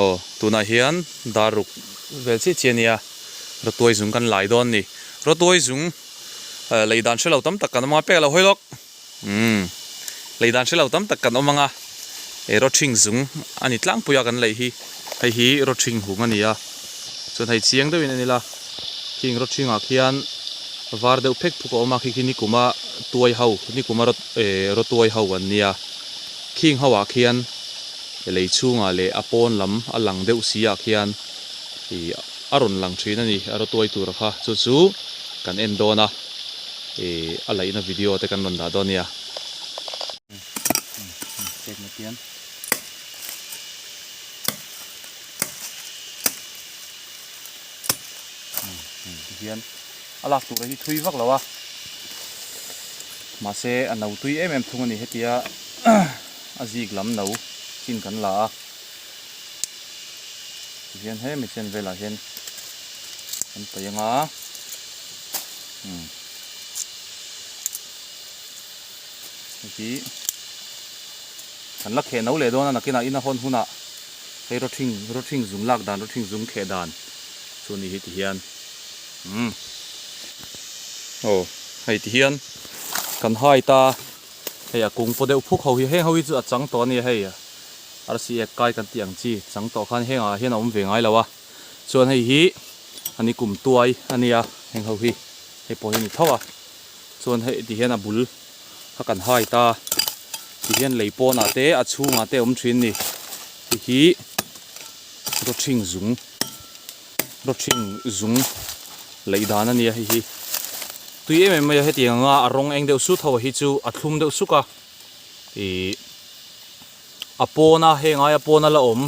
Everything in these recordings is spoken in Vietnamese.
oh tuna hian daruk vel chi chiania rotoi zung kan lai don ni rotoi zung leidan shelo tam tak kan ma pe lo hoilok leidan shelo tam tak kan omanga ro thing zung ani tlang puya kan lei hi ro thing hung ania chon hai chiang deuin ani la king ro thing a khian var deuh phek phuko oma khi ni kuma tuai hau ni kuma ro tuai hau an nia king hawa khian lei chunga le apon lam alang deuh sia khian i aron lang thina ni aro tuai tur kha chu kan en dona alai na video te kan lon da donia tek na pian pian alak tur hi thui vak lawa ma se anau tui em thungani hetia azik lam nau chin kan la pian he mi chen vela hen an payanga hi kan la khe no le dona nakina ina hon huna he ro thing zum lak dan ro thing zum khe dan chuni hi ti hian oh hei ti hian kan hai ta hei a kung podeu phuk ho hi he ho hi chu a chang to ni hei ar si ek kai kan tiang chi chang to khan henga hian om ve ngai lawa chuan hei hi ani kum tuai ania heng ho hi he po hi ni thawa chuan hei ti hian a bul ha kan hai ta ti hian leipo na te a chhunga te om thin ni ti hi ro thing zung leidan ania hi tui em mai he tianga arong eng deuh su thaw hi chu a thlum deuh suka apona hengai apona la om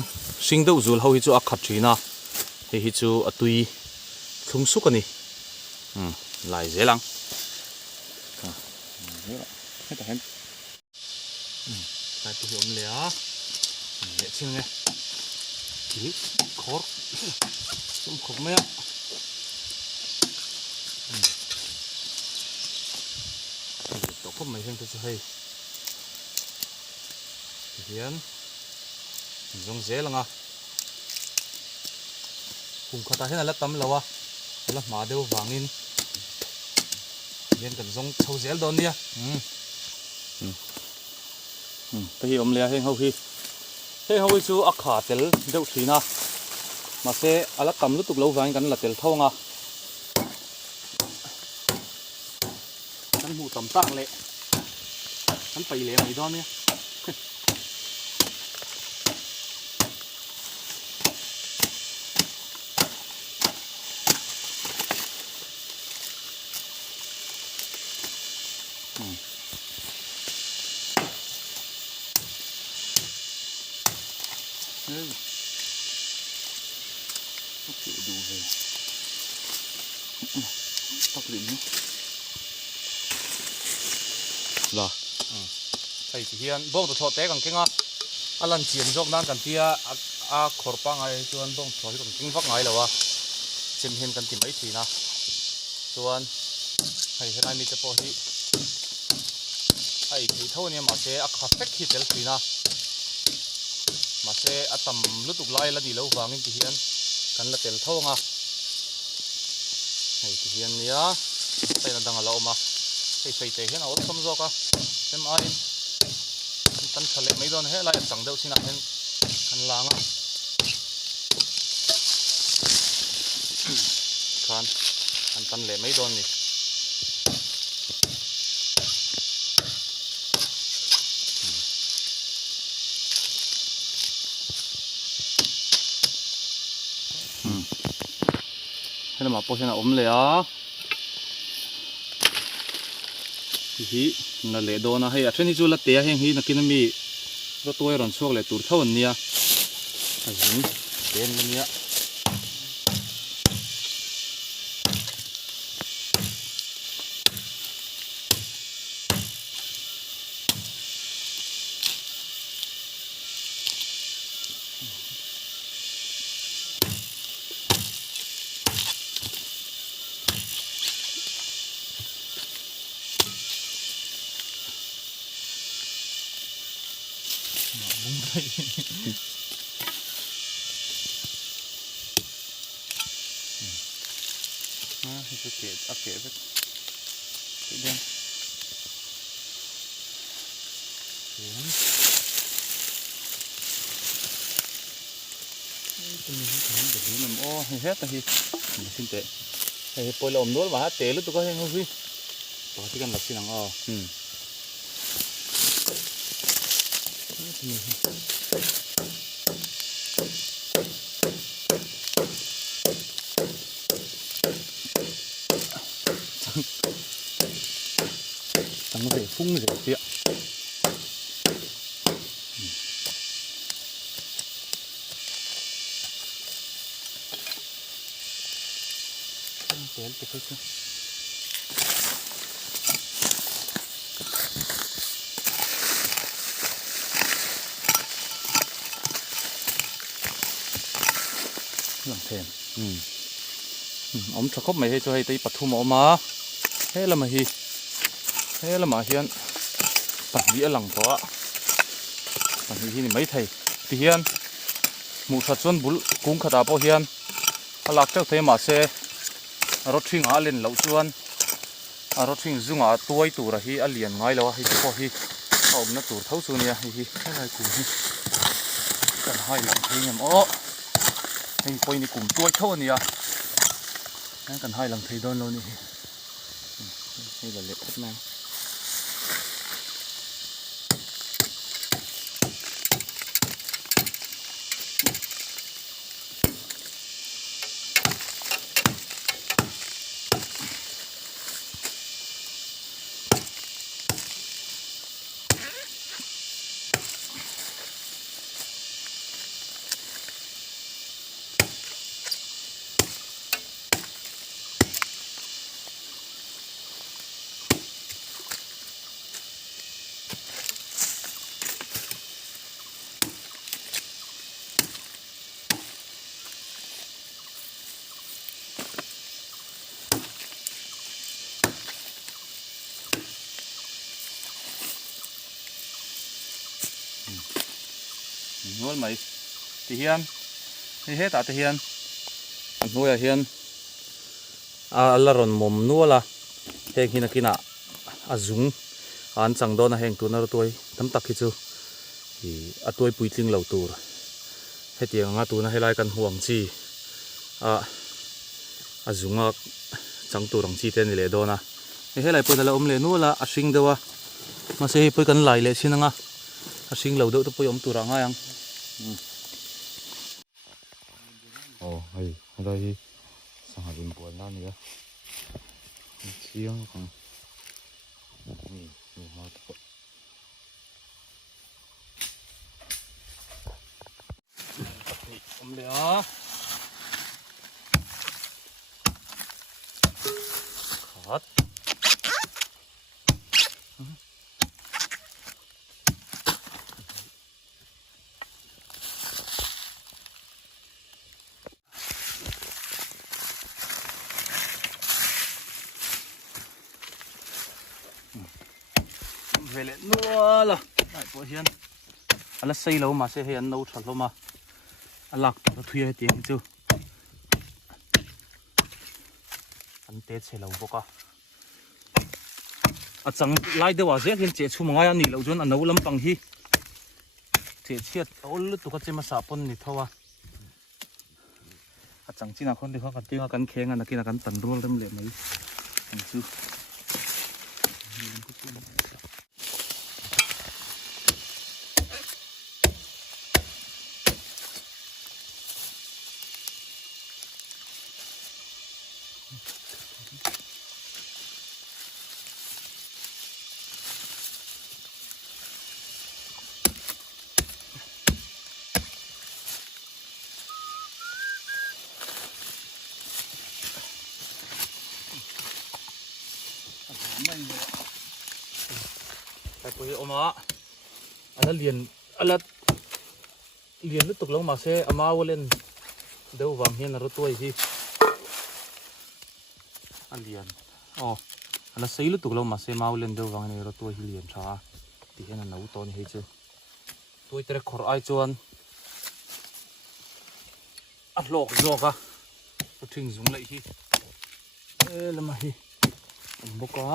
sing deuh zul ho hi chu a khat thina hi chu a tui thlum sukani lai zelang heta hen tai tu om le a le ching nge ki khor sum khok me to khom mai hen tu chu hei hian zong zelanga kum khata hen ala tam lawa ala ma deu wangin hian kan zong chho zel don nia te hi om le heng ho hi chu a kha tel deuh thina ma se ala tam lu tuk lo wang kan la tel thonga kan mu tam tak le kan pai le mai don niaดูเลยตักลิ้นล่ะไอ้ที่เฮียนบ้องตัวทอดเตะกันเก่งอ่ะอันลันเจียนจอกนั่นกันที่ขอปังไอ้ส่วนบ้องทอดกันเก่งฟักไงแล้ววะเจมเห็นกันติ่มไอ้ทีนะส่วนไอ้เห็นไอ้มีแต่พอที่ไอ้ที่เท่านี้มาเสียคาเฟ่ที่เตลทีนะมาเสียตั้มลุตุกไล่ละดีแล้ววางinที่เฮียนกันละเตลเท่าไงไอ้ที่เฮียนเนี่ยไปนั่งดังเรามาไอ้ไฟเตะเห็นเอาสมจอกะเต็มไอ้ตันทะเลไม่โดนเฮ้ยไล่จังเดียวสินะเห็นกันล้างอ่ะคันอันตันเละไม่โดนนี่ให้เรามาพอชนะอมเลยอ่ะที่นั่นเลยโดนนะให้อันนี้จูละเตะให้ฮีนักกินมีรถตัวร้อนช่วงเลยตูดเท่านี้ไอ้หินเต็มเลยเนี่ย cái kệ với cái đen ô hết rồi xin tệ hay bôi lồng nữa mà tệ lúc tôi có hay không gì có cái căn lập xin năng chẳng có thể phun gì tiện cái thôi chứ làm thèm ông cho khóc mày hay cho hay tới bật thu mỏ mà thế là mà hiền bản địa lằng có bản địa thì mấy thầy thì hiền một thật xuân bún cũng khát bao hiền lạc chắc thế mà xe rốt phim ngã lên lẩu chuan rốt phim dung ngã tuoi tủ ra hi liền ngay lo hi có hi ông nó tủ thấu xuân nha hi cái này cùng hi cần hai lần thấy nhầm ó hi coi này cùng tuoi thấu nè cần hai lần thấy đơn luôn nè đây là lệ thất mang nuôi mấy thì hiền thì hết à thì hiền ăn nuôi à hiền là rồi mồm nuôi là heng hi na kina azung an chang do na heng tu na toi tam tak hi chu thì toi puitling lo tur he tiang nga tu na helai kan huang chi azunga chang tu rang chi te ni le do na helai poi la om le nu la asing dewa ma se poi kan lai le sinanga asing lo do to poi om tu ra nga yang hay đây sang hà bình buồn lan nữa chiang không nhiều hoa thật lẽ khát về lại nữa là lại có hiền anh là xây lâu mà sẽ hiền lâu thật lâu mà anh lạc nó thuê tiếng chứ anh tết sẽ lâu vô cả chẳng lại đâu à dễ hiền chế chu mà ngay anh lâu chốn anh nấu lắm bằng hi chế chiết ôn lứt tụi cái chế mà sạp pon thì thôi chẳng chỉ là con thì con tiếng con khen anh kia là con tần luôn tâm lệ mấy anh chứ cái quý ông ạ anh là liền lúc tục lâu mà xe amao lên đâu vàng hiền là rất tuổi gì anh liền anh là xây lúc tục lâu mà xe mau lên đâu vàng này rất tuổi thì liền sao thì hiền là nấu to như thế chứ tôi tới khỏi ai chuan lọc giò cả tôi thình dùng lại khi แล้วมาฮิบุกอ่ะ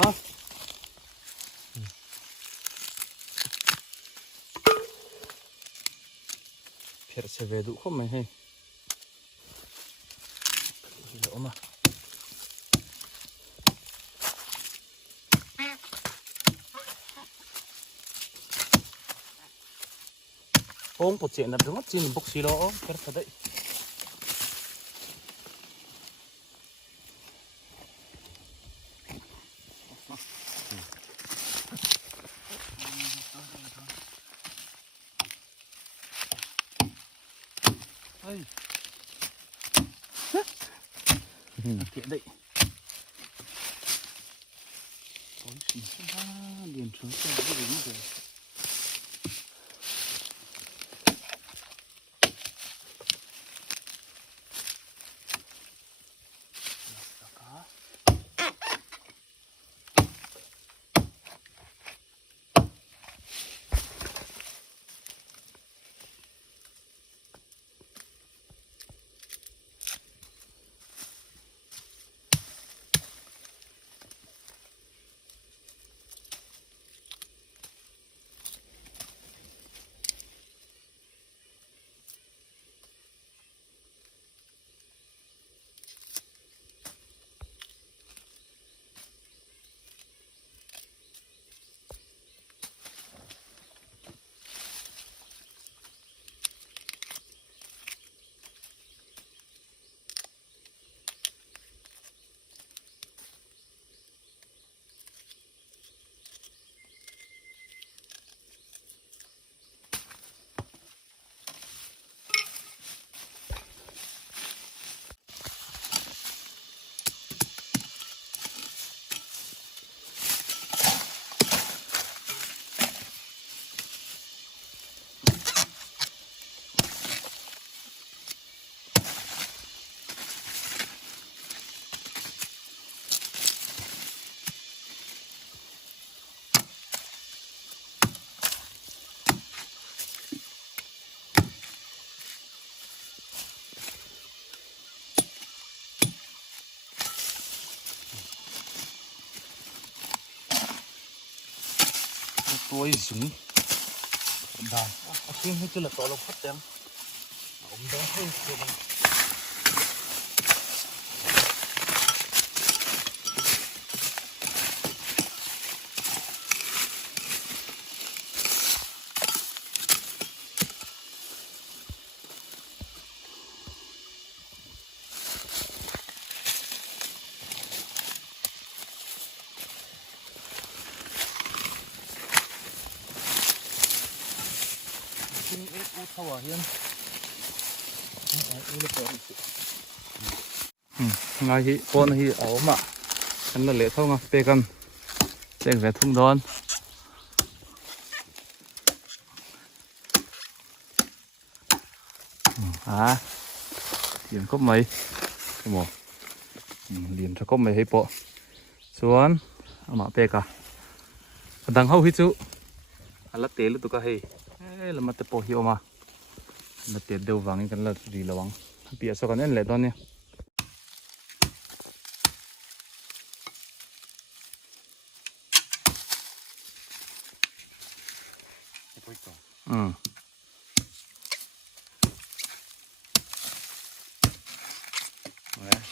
เพียรเสวดุเข้ามาให้เดี๋ยวมาโอ้งปวดเสียนนะถึงว่าจีนบุกสีล้อเพียรได้เฮ้ยเพียรได้โอ้ยสิเรียนถึงเส้นได้ยังไงตัวสูงได้เอาทิ้งให้จุลต่อเราพัดเต็มผมได้ให้ตัวมันเท่าไหร่ยังไงฮิปนฮิเอามาอันนั้นเละเท่าไงเปกันเจ๊กแหวนทุ่งดอนเหรียญก็ไม่หมดเหรียญจะก็ไม่ให้ปะส่วนเอามาเปกันดังเข้าฮิจุอันละเตลุตุกะให้แล้วมาเตปอฮิโอมามาเตะเดือดวังกันละดีระวังเปียกสักกันนั่นแหละตอนนี้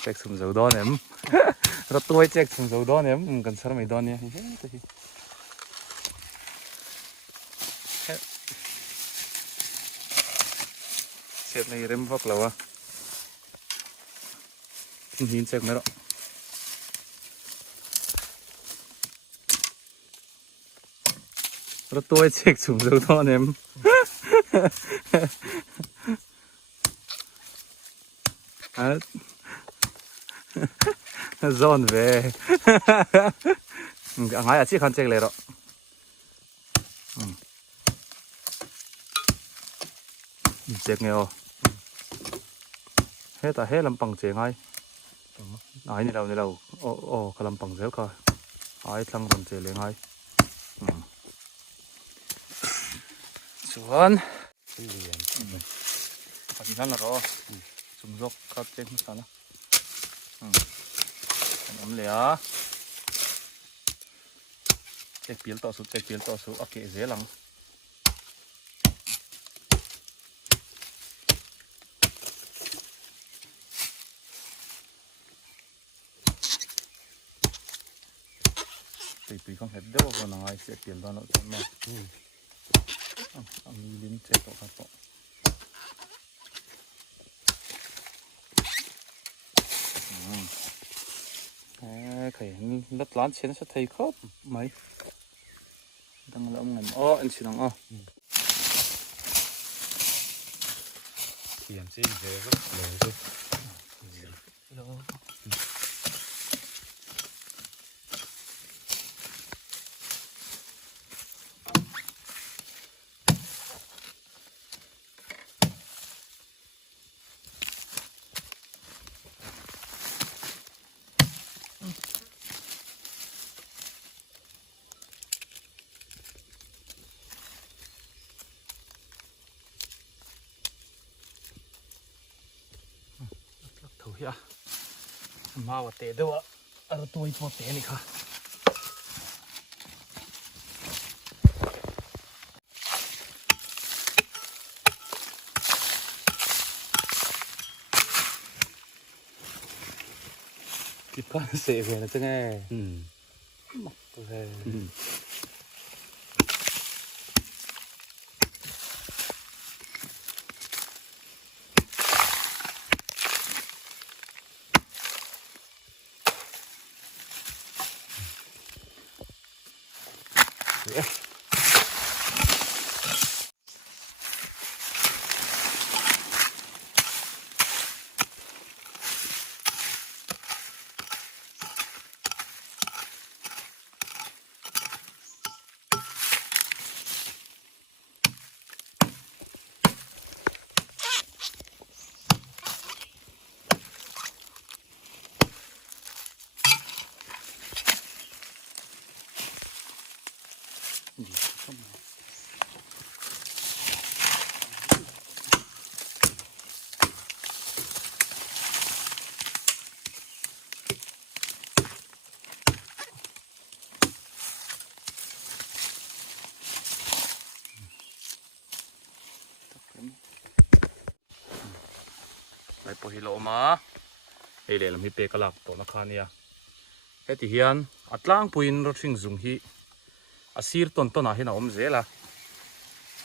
แจ็คสุ่มdầu đỏ nè rất tôiแจ็คสุ่มdầu đỏ nè cần sao mày đỏ nèเสร็จในเริ่มพกแล้ววะหินเสกไม่หรอกรถตัวเช็คสุ่มดูท่อเนี่ยซอนเว้ยง่ายอ่ะที่คันเช็คเลยหรอเช็คไงอ๋อเฮ้แต่เฮ้ลำปังเจ๋งไงไอ้นี่เราโอ้กลำปังเจ๋งก็ไอ้ทั้งลำเจ๋งเลยไงส่วนปฏิทันละรอสุ่มยกครับเจ๊งสั่นละ ấm lẻ chạy piel to su ok dễ lắm tùy không hết đâu vào nào ai sẽ piel vào nó thôi mà ông đi lính chạy to to cái lát lán trên sẽ thấy khớp mấy đang là ông ngầm anh chỉ đang tiền xin về rất lớn thôi thầu hia mà vào tệ đâu ạ tôi vào tệ này cả cái con sệ về là thế này mặc về lại po hilo mà hay là làm hi pe kalak to na khania he ti hian atlang puin ro thing zung hi asir ton a hina om zela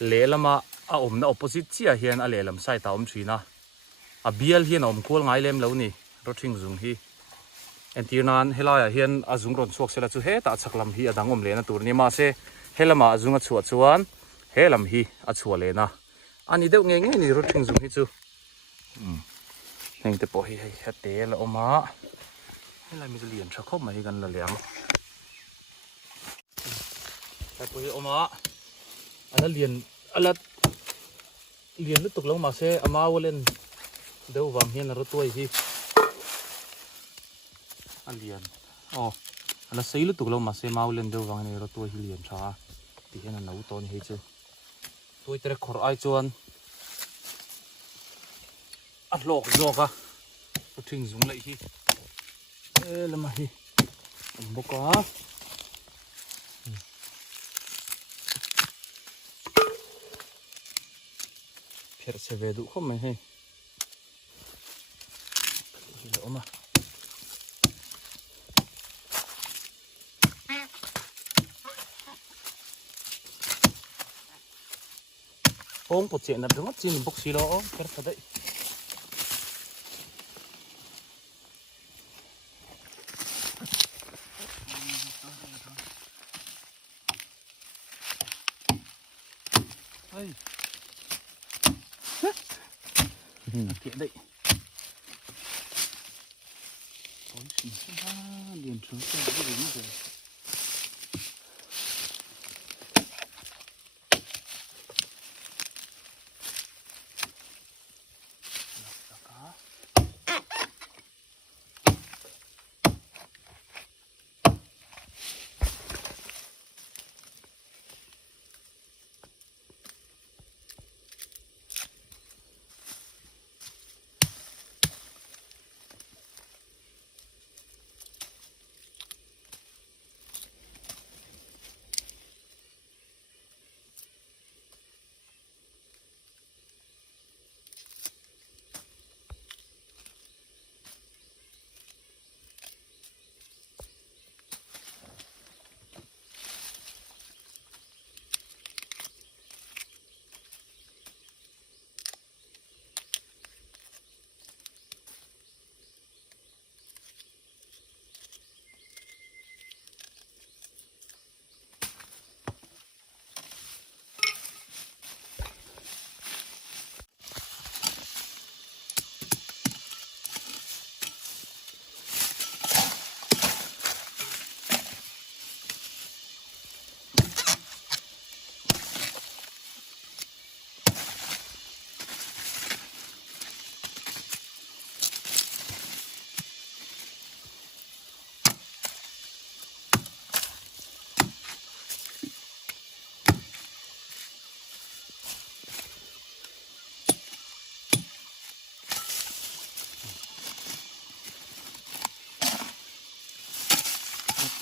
lelama a om na opposite chia hian a lelam sai ta om thina a bial hian om khol ngai lem lo ni ro thing zung hi entirnan helaya hian a zung ron suak sela chu he ta chaklam hi adang om lena tur ni ma se helama azunga chuwa chuan helam hi a chua lena ani deuh nge ni ro thing zung hi chu heng te po hi ha te la oma helai mi lian tha khop mai gan la liang ta po hi oma ala lian ala lian lu tuk lo ma se ama wolen deuh wang hian ro toi hi alian ala sei lu tuk lo ma se ma wolen deuh wang ni ro toi hi lian tha ti hian no ton hi chu toi tere khor ai chuan a lok zoka thing zung lại hi lama hi boka pher se ve du khom mai he hi lo ma ong po chen na dung chin bok si lo pher sa dai tiện đấy liền xuống xe cái gì nữa rồi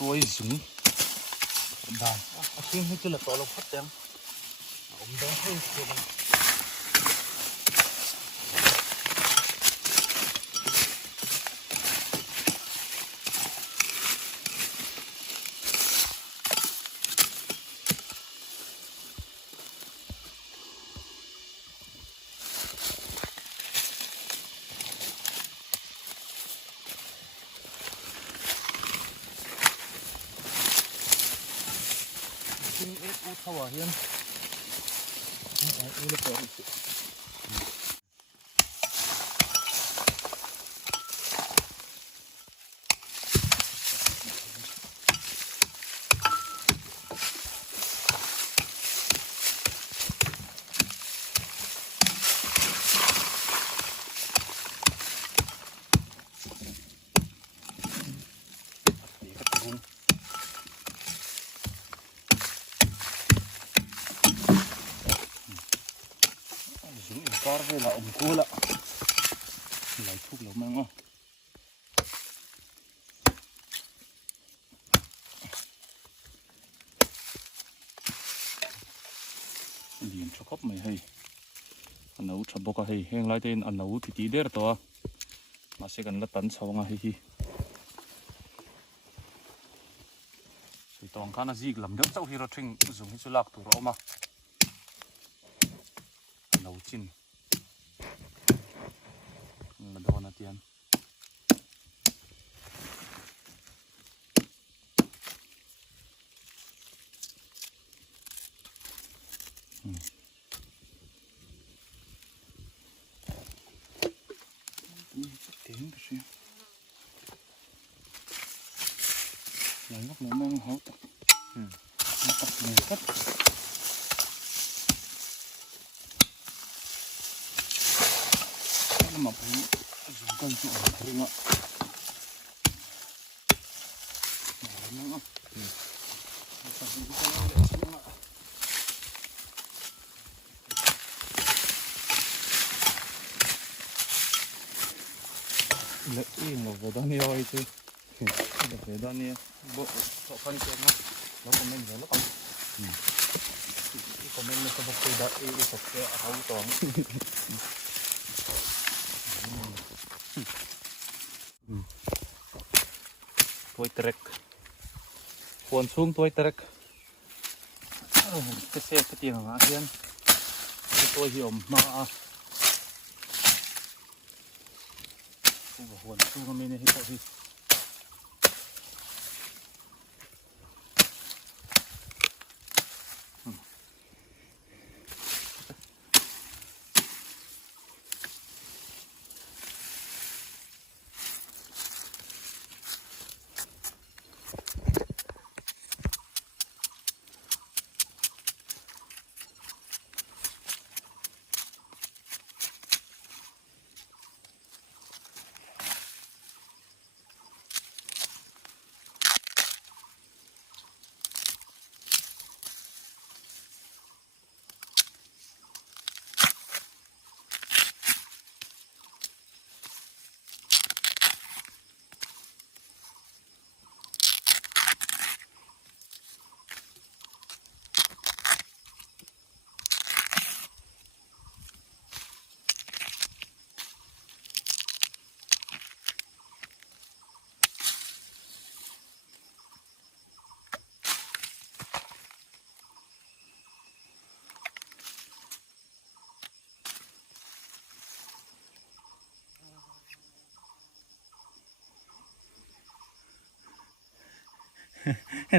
tôi dùng đàn phim hay chưa là to lộc phát em ông đó hơi chưa phim ép út thâu à hiên út là to có về là ống cua lạ lấy thuốc lâu mang không liền cho khóc mày hay anh nấu cho bốc hay hang lại tên anh nấu thì tí đỡ to mà sẽ cần là tấn sâu ngay hi thì toàn khá là gì làm nước sau khi nó trình dùng cái số lạc tủ rõ mà nấu chín là đồ là tiền tiếng cái gì lấy góc nó mang hậu nó tập nhiều cách nó mọc dùng con chịu thôi ạ nó lệ in về đó nhiều ấy chứ về đó nhiều bộ họ phân chia nó còn mình nó còn còn mình nó không phải đợi ý phục cái áo toàn tôi trek cuốn xuống tôi trek cái xe cái tiền hả hiên tôi hiểu mà không có cuốn xuống mình thì có gì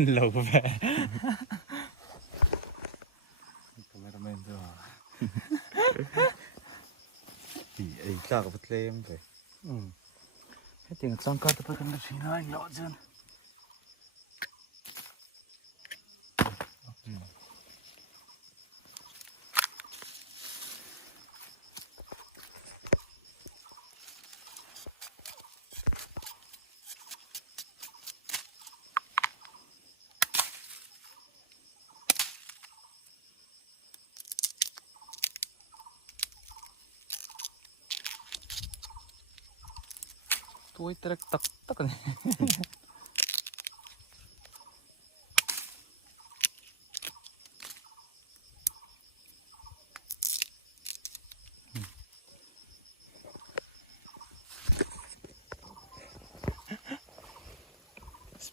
lâu về cameraman rồi thì ấy chắc có vật lem vậy hết tiền xong cả tập cái gì nữa anh lọt dân tôi trek tắc tắc này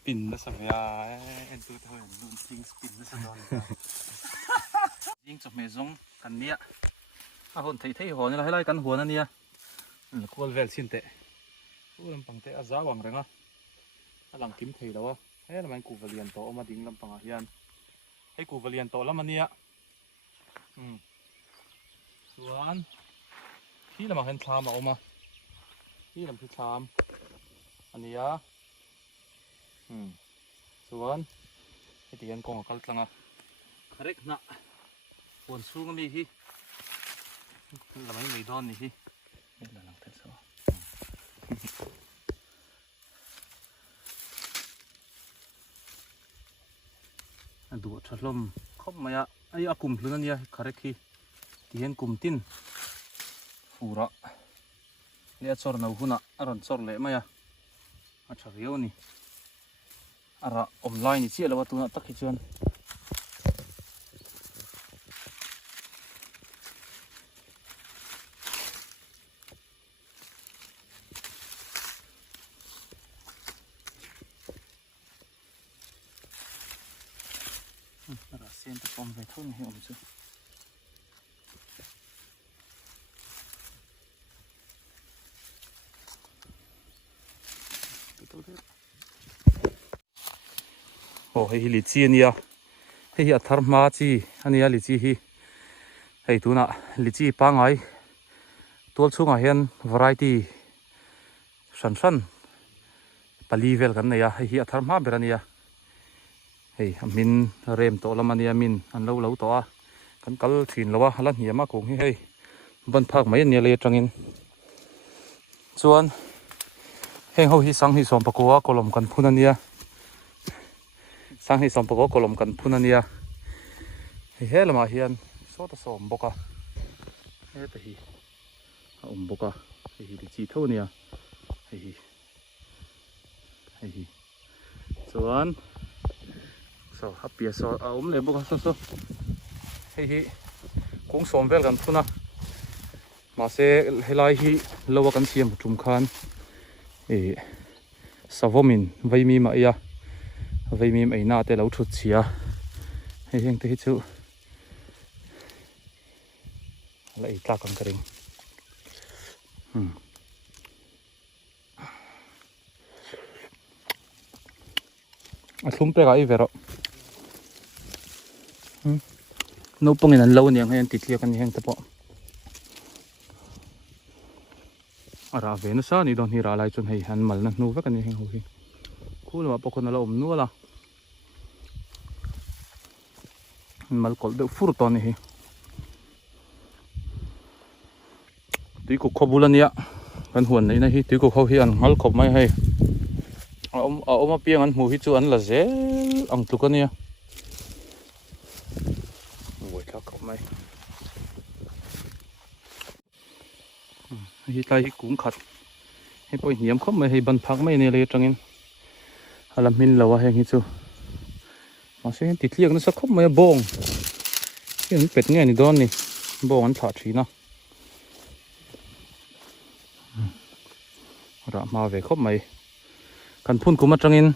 spin na sa ya en tu thôi luôn ting spin na sa don jing chọc mẹ giống cần nia hồn thấy hồ như là hay lại cần hồ nia là cô vel xin tệ cô làm bằng tệ giá bằng rồi á làm kiếm thầy đâu á thế là mình cụ vật liền tổ mà tính làm bằng hiền hay cụ vật liền tổ lắm nia Xuân khi là mà hình tham mà mà khi làm thứ tham anh nia Xuân cái tiền con có cái lăng à correct nè buồn xuống cái gì là mấy người đón gì đây là làm thật sao anh đuổi chặt lom không mà ai akum luôn anh ya correct khi tiền kum tin phù ra lẽ chor nào huna aron chor lẽ mà ya achar yêu ni ara online ni chia là wat tu na tak hi chuan xem tập phòng về thôn này ổn chưa ồ hay lì chi nia hay hiện thar ma chi anh ya lì chi hi hay tu na lì chi pa ngai tuol chunga hian variety san san pali vel kan neya hay hiện thar ma berania hey min rem to lamania min an lo to a kan kal thin lawa halan hi ma kong hi hey ban phak mai ne le tangin chuan heng ho hi sang hi som pakwa kolom kan phunania sang hi som pakwa kolom kan phunania he lama hian so ta som boka he ta hi boka hi hi chi thonia hi chuan so happy so le boka so hi kong som vel kan phuna ma se helai hi lowa kan siam tum khan savomin vaimi ma ya vaimi mai na te lo thut chia heng te hi chu lai ta kan karing a thum pe ga i vero no pongin an lo niang hen titlia kan heng te po ara ve na sa ni don hi ra lai chun hei han mal na nu va kan heng ho hi khul ma pokon la om nu la mal kol de fur to ni hi ti ku khobulania kan huan nei na hi ti ku kho hi an ngal khop mai hei oma piang an mu hi chu an la zel ang tu kania ngoi thak khop mai hi tai hi kum khat hi poi hiam khop mai hei ban phak mai ne le tangin alam min lawa heng hi chu ma se ti tliak na sa khop mai bong hin pet nge ni don ni bong an thla thina ra ma ve khop mai kan phun kuma tangin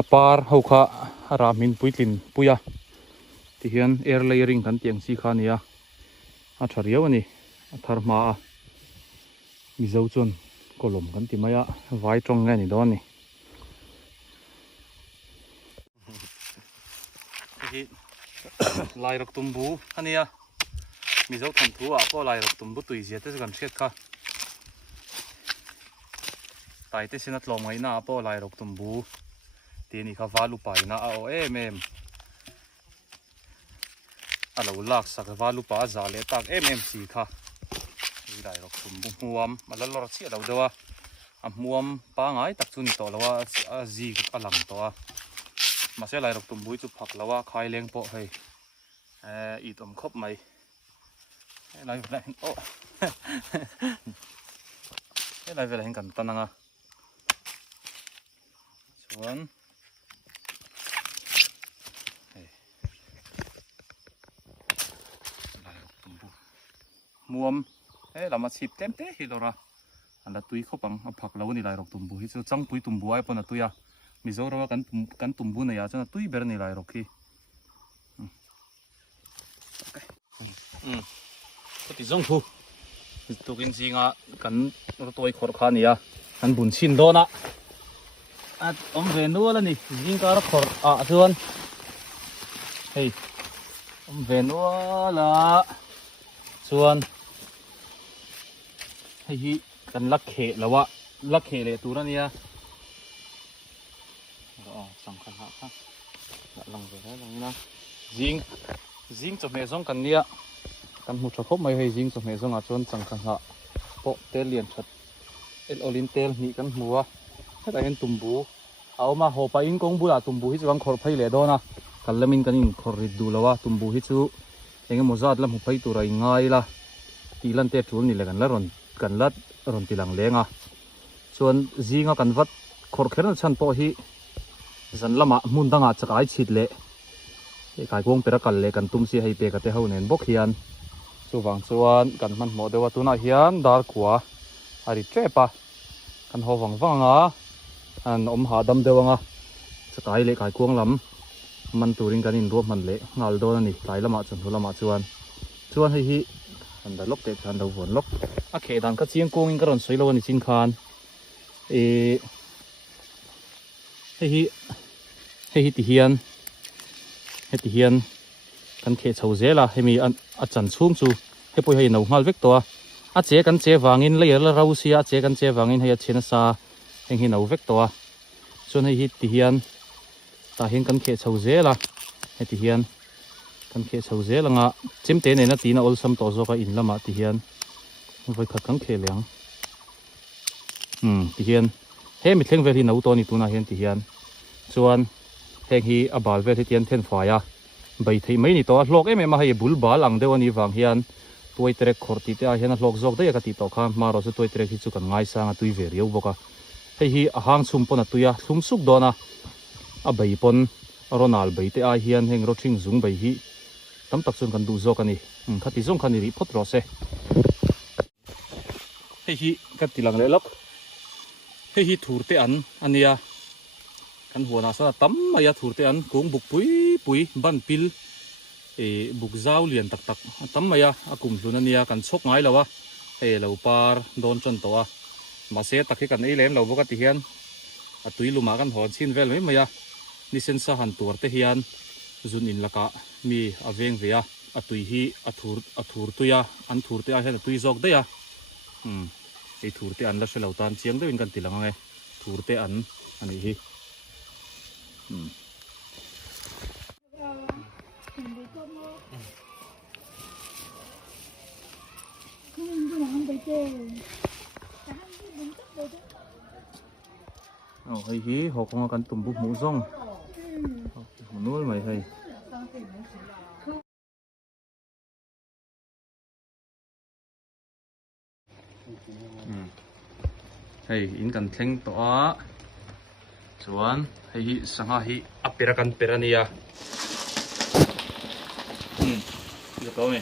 apar hokha ara min puitlin puya ti hian air layering kan tiang si kha nia a thariau ani a thar ma mi zo chun kolom kan ti maya vai tong nge ni don ni hi lai rak tumbu ania mi zo thon thu a ko lai rak tumbu tui zia te kan khet kha tai te sinat lo mai na po lai rok tumbu ti ni kha valu pai na a o em alo lak sak valu pa za le tak si kha ni lai rok tumbu muam ala lor chi alo dawa a muam pa ngai tak chu ni to lawa a zi alam to a ma se lai rok tumbu chu phak lawa khai leng po hei i tom khop mai lai o lai vel hen kan tananga chuan muam lama chip tem te hi lora ala tui khopang a phak lo ni lai rok tumbu hi chu changpui tumbu ai pona tuya mi zo rawa kan tumbu na ya chana tui ber ni lai rokhiก็ติดส่งผู้ตัวกินซีงะกันรถตัวขอดขานี่อ่ะกันบุญชินโดนะอมเวนนัวแล้วนี่ยิงการขอดส่วนเฮ้ยอมเวนนัวละส่วนเฮ้ยกันลักเขะแล้ววะลักเขะเลยตัวนั้นเนี่ยสังขารฮะลองไปได้ลองนะยิงจะไม่ส่งกันเนี่ยกันหูชะคบไม่ให้ยิงสมัยสงอาชนสังขังหะโปเตลเลียนชัดโอลินเตลนี่กันหัวถ้าได้เห็นตุ่มบูเอามาหอบไปอินกงบุลาตุ่มบูฮิตวังขอไปเลยดอนะกันละมินกันอินขอริดดูแล้วว่าตุ่มบูฮิตซูเองมุซาดละหุบไปตัวไรง่ายละตีลันเตจูนี่แหละกันละรอนตีหลังเลงอ่ะส่วนยิงกันวัดขอเขียนชันโปฮิสันละมามุนตั้งอาจจะกายฉิดเละกายกงเปรกันเลยกันตุ่มเสียให้เปกันเตะเขาเน้นบกเฮียนส่วนกันมันหมดเดี๋ยวตัวน่าเฮียนดาร์กว่าอะไรเจ็บปะกันหัววังอ่ะอันหาดำเดียวอ่ะจะตายเละขายกวงลำมันตัวริงกันอินรวมมันเละงาลโดนนี่ตายละมาจนหัวละมาส่วนให้ฮีอันเดลกเตะอันเดหัวลกโอเคดันก็เชียงกงอินกระรอนสวยละวันนี้ชินคานให้ฮีติเฮียนกันเขตเฉาเจล่ะให้มีอันจันชุ่มชูให้ปุยให้หนูงาลเวกตัวอาเจกันเจวางินเลยละเราเสียอาเจกันเจวางินให้เชนซาให้หนูเวกตัวส่วนให้ฮิติเฮียนตาเห็นกันเขตเฉาเจล่ะให้ติเฮียนกันเขตเฉาเจล่ะงะจิ้มเตนในนาทีน่ะอลซัมต่อโซก็อินละมาติเฮียนมันไปขัดกันเขเหลียงติเฮียนเฮ้มีเท่งเวทีหนูตัวนี้ตัวน่าเห็นติเฮียนส่วนเท่งฮีอบาลเวทีเทียนเทนฝ่ายใบที่ไม่นี่ตัวหลอกไม่มาให้บุลบาลังเดี๋ยวนี้ฟังเฮียนตัวเตร็กขอติดเฮียนหลอกจอกได้ยังติดต่อข้ามมารอสุดตัวเตร็กที่สุกันง่ายสร้างตัวเวรียวบอกว่าให้ฮีหางซุ่มปนตัวซุ่มสุกโดนะใบปนรอนัลใบที่เฮียนเฮงรถชิงซุงใบฮีตั้มตักส่วนกันดูจอกันนี่ขัดที่ส่งกันนี่พดรอเซ่ให้ฮีกัดที่หลังเลยล็อกให้ฮีถูเตอันนี้กันหัวนาซะตั้มมายาถูเตอันกงบุกปุยบันปิลบุกเจ้าเลียนตักตั้มมายาอากุมลุนันเนี่ยกันชกง่ายแล้ววะเหล่าปาร์โดนจนตัวมาเสียตักให้กันเล่มเราปกติเฮียนตุยลุมากันหอนชินเวลไม่มายานิเซนสะหันตัวเตเฮียนจุนอินละกะมีอเวงเวียตุยฮีถูตัวยอันถูเตอาเฮียนตุยจอกได้ยะถูเตอันละเชลาวตันเชียงได้เป็นกันติลังไงถูเตอันนี้ฮีให้ฮีหอกงกันตุ่มบุกหมูซ่งนู้นไหมให้ให้อินกันเท่งตัวส่วนให้ฮีสังหาฮีอภิรักันเปรนียาเดี๋ยวก็ไหม